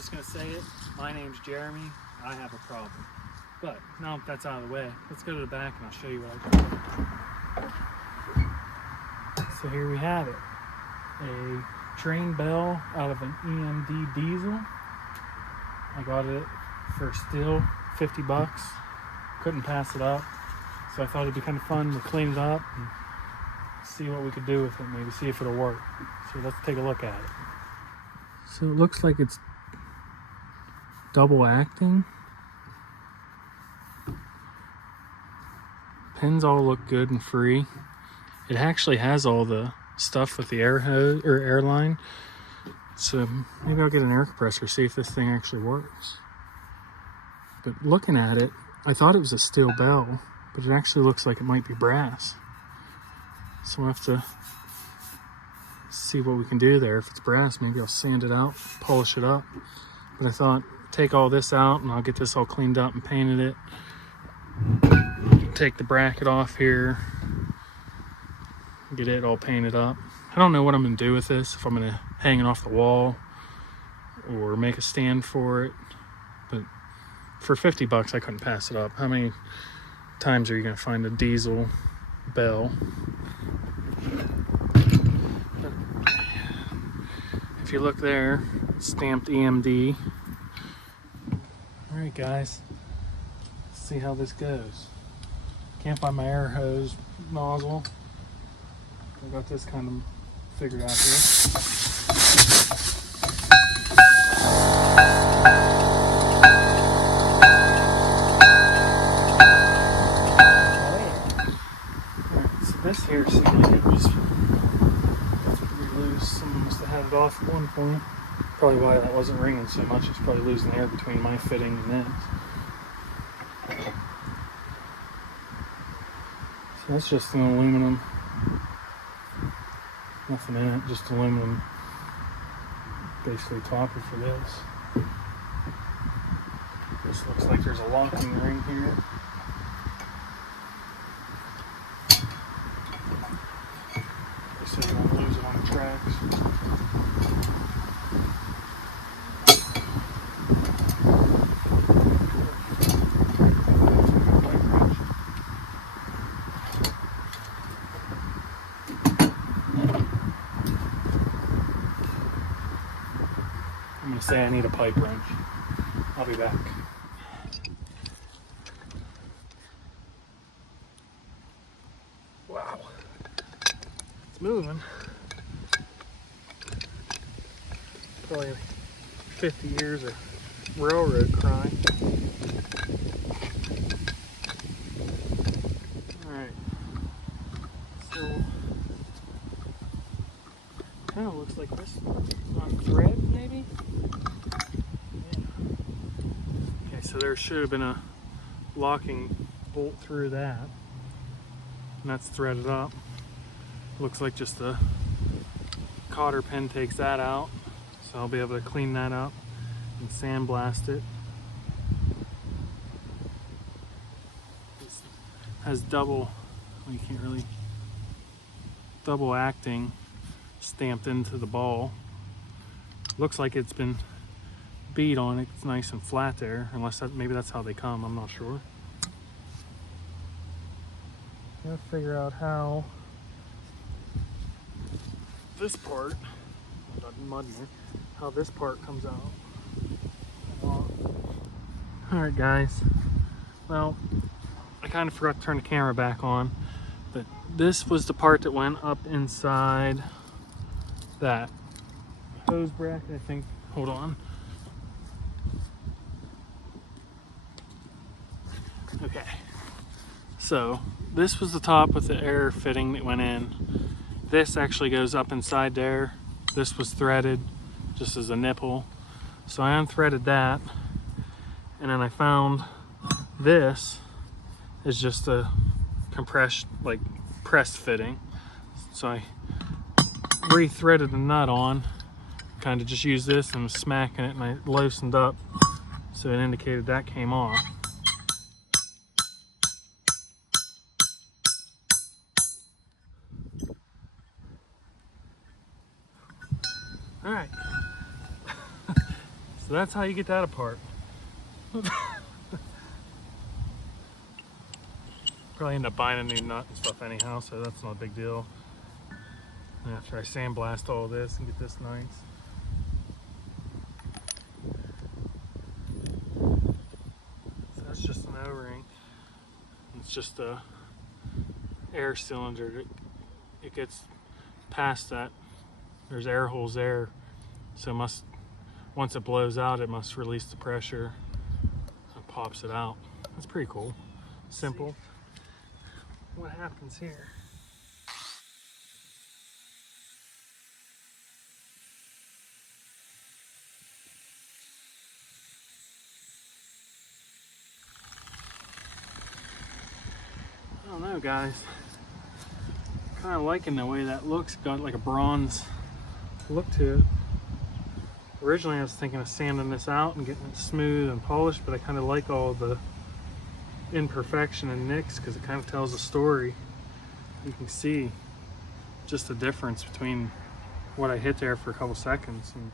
just going to say it. My name's Jeremy. I have a problem. But now that that's out of the way, let's go to the back and I'll show you what I do. So here we have it. A train bell out of an EMD diesel. I got it for still 50 bucks. Couldn't pass it up. So I thought it'd be kind of fun to clean it up and see what we could do with it. Maybe see if it'll work. So let's take a look at it. So it looks like it's double acting. Pins all look good and free. It actually has all the stuff with the air hose or air line. So maybe I'll get an air compressor, see if this thing actually works. But looking at it, I thought it was a steel bell, but it actually looks like it might be brass. So we'll have to see what we can do there. If it's brass, maybe I'll sand it out, polish it up. But I thought, take all this out and I'll get this all cleaned up and painted it. Take the bracket off here, get it all painted up. I don't know what I'm gonna do with this, if I'm gonna hang it off the wall or make a stand for it, but for 50 bucks I couldn't pass it up. How many times are you gonna find a diesel bell? If you look there, it's stamped EMD. All right guys, let's see how this goes. Can't find my air hose nozzle. I got this kind of figured out here. Alright, so this here seemed like it was pretty loose. Someone must have had it off at one point. Probably why that wasn't ringing so much. It's probably losing air between my fitting and this. So that's just an aluminum. Nothing in it, just aluminum. Basically topper for this. This looks like there's a locking ring here. So you won't lose it on the tracks. I'm gonna say I need a pipe wrench. I'll be back. Wow. It's moving. Probably 50 years of railroad crime. Alright. So, kind of looks like this on thread, maybe? So there should have been a locking bolt through that, and that's threaded up. Looks like just the cotter pin takes that out, so I'll be able to clean that up and sandblast it. This has double, well, you can't really, double acting stamped into the ball. Looks like it's been bead on it. It's nice and flat there, unless that, maybe that's how they come, I'm not sure. Gotta figure out how this part, mud here, how this part comes out. Alright guys, well, I kind of forgot to turn the camera back on, but this was the part that went up inside that hose bracket, I think. Hold on. Okay, so this was the top with the air fitting that went in. This actually goes up inside there. This was threaded just as a nipple. So I unthreaded that, and then I found this is just a compressed, like pressed fitting. So I re-threaded the nut on, kind of just used this and was smacking it, and I loosened up so it indicated that came off. All right, So that's how you get that apart. Probably end up buying a new nut and stuff anyhow, so that's not a big deal. And after I sandblast all this and get this nice. So that's just an O-ring. It's just a air cylinder. It gets past that. There's air holes there, so once it blows out, it must release the pressure and pops it out. That's pretty cool. Simple. What happens here? I don't know, guys. Kind of liking the way that looks. Got like a bronze look to it. Originally I was thinking of sanding this out and getting it smooth and polished, but I kind of like all the imperfection and nicks because it kind of tells a story. You can see just the difference between what I hit there for a couple seconds. And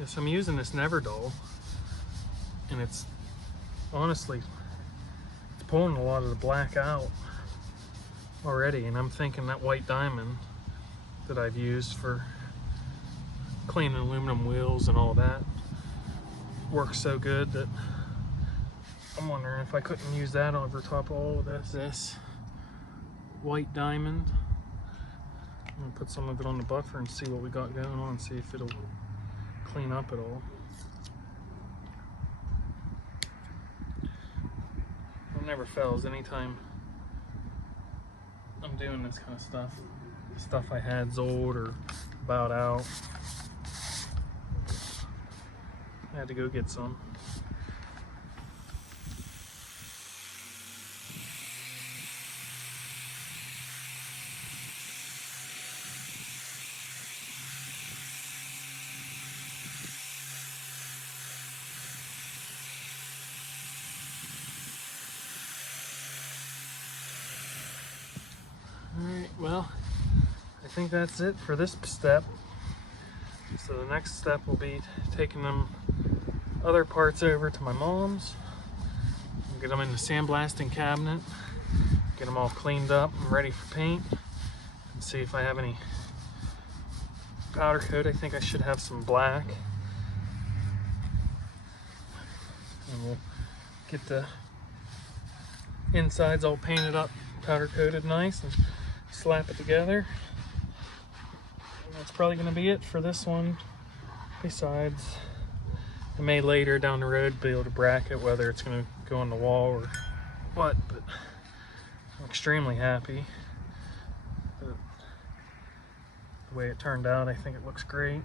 yes, I'm using this Never Dull, and it's honestly, it's pulling a lot of the black out already, and I'm thinking that white diamond that I've used for cleaning aluminum wheels and all that works so good that I'm wondering if I couldn't use that over top of all of this white diamond. I'm gonna put some of it on the buffer and see what we got going on, see if it'll clean up at all. It never fails anytime I'm doing this kind of stuff. The stuff I had's old or about out. I had to go get some. Alright, well, I think that's it for this step. So the next step will be taking them other parts over to my mom's, get them in the sandblasting cabinet, get them all cleaned up and ready for paint, and see if I have any powder coat. I think I should have some black, and we'll get the insides all painted up, powder coated nice, and slap it together. And that's probably going to be it for this one. Besides, I may later down the road be able to bracket whether it's going to go on the wall or what, but I'm extremely happy with the way it turned out. I think it looks great.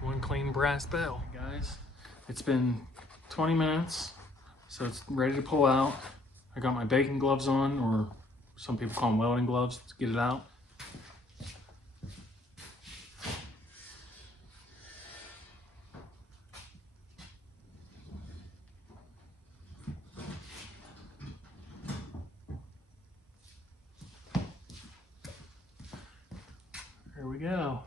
One clean brass bell. Guys, it's been 20 minutes, so it's ready to pull out. I got my baking gloves on, or some people call them welding gloves, to get it out. Here we go.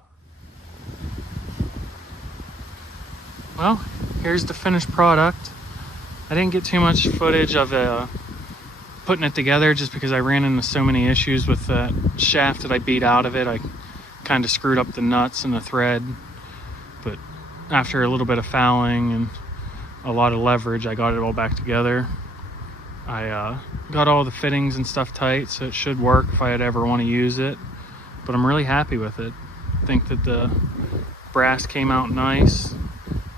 Well, here's the finished product. I didn't get too much footage of putting it together just because I ran into so many issues with that shaft that I beat out of it. I kind of screwed up the nuts and the thread, but after a little bit of fouling and a lot of leverage, I got it all back together. I got all the fittings and stuff tight, so it should work if I ever want to use it, but I'm really happy with it. I think that the brass came out nice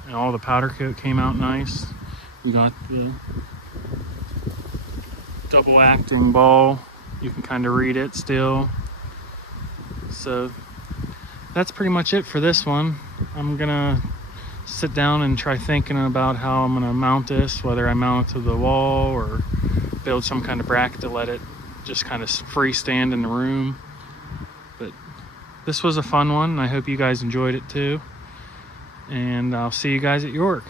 and all the powder coat came out nice. We got the double acting ball. You can kind of read it still. So that's pretty much it for this one. I'm gonna sit down and try thinking about how I'm gonna mount this, whether I mount it to the wall or build some kind of bracket to let it just kind of freestand in the room. But this was a fun one. I hope you guys enjoyed it too. And I'll see you guys at York.